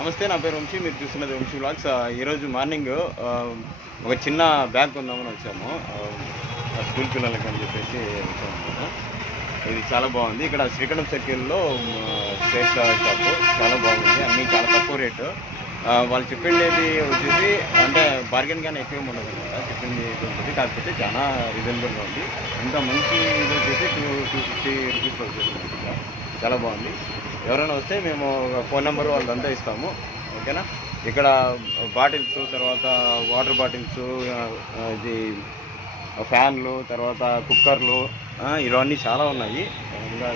నమస్తే, నా పేరు వంశీ. మీరు చూస్తున్నది వంశీ వ్లాగ్స్. ఈరోజు మార్నింగ్ ఒక చిన్న బ్యాగ్ కొందామని వచ్చాము. స్కూల్ పిల్లలకి అని చెప్పేసి వచ్చాము. ఇది చాలా బాగుంది. ఇక్కడ శ్రీకాకుళం సర్కిల్లో స్టేట్ షాపు చాలా బాగుంది. అన్నీ చాలా తక్కువ రేటు. వాళ్ళు చెప్పింది వచ్చేసి అంటే బార్గెన్ కానీ ఎక్కువ ఉండదు అనమాట. చెప్పింది ఉంటుంది, కాకపోతే చాలా రీజనబుల్గా ఉంది. ఇంకా మంచి ఇది వచ్చేసి 250 రూపీస్లో వచ్చేసింది. చాలా బాగుంది. ఎవరైనా వస్తే మేము ఫోన్ నెంబర్ వాళ్ళంతా ఇస్తాము, ఓకేనా. ఇక్కడ బాటిల్స్, తర్వాత వాటర్ బాటిల్స్, ఇది ఫ్యాన్లు, తర్వాత కుక్కర్లు, ఇవన్నీ చాలా ఉన్నాయి. ఇంకా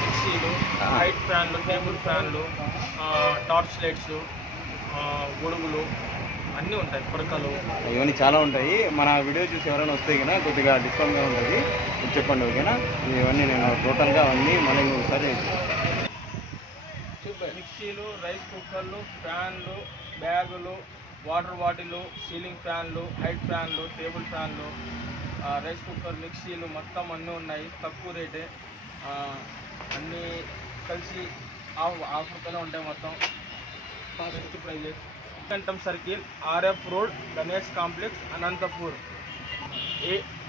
మిక్సీలు, హైట్ ఫ్యాన్లు, టేబుల్ ఫ్యాన్లు, టార్చ్ లైట్స్, గొడుగులు అన్నీ ఉంటాయి. పుడకలు ఇవన్నీ చాలా ఉంటాయి. మన వీడియో చూసి ఎవరైనా వస్తే కన్నా కొద్దిగా డిస్కౌంట్గా ఉంటుంది, చెప్పండి, ఓకేనా. ఇవన్నీ నేను టోటల్గా అవన్నీ మళ్ళీ ఒకసారి మిక్సీలు, రైస్ కుక్కర్లు, ఫ్యాన్లు, బ్యాగులు, వాటర్ బాటిల్, సీలింగ్ ఫ్యాన్లు, హైట్ ఫ్యాన్లు, టేబుల్ ఫ్యాన్లు, రైస్ కుక్కర్, మిక్సీలు మొత్తం అన్నీ ఉన్నాయి. తక్కువ రేటే, అన్నీ కలిసి ఆఫర్తోనే ఉంటాయి. మొత్తం best prizes. Kantam circle, RF road, Ganesh complex, Anantapur.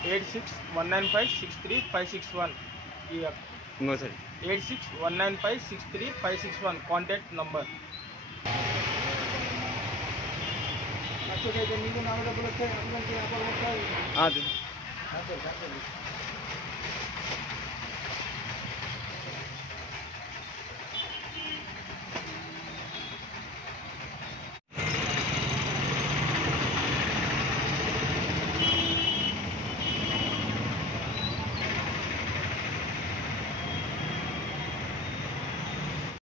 8619563561. ఇంకోసారి 8619563561 కాంటాక్ట్ నంబర్. అది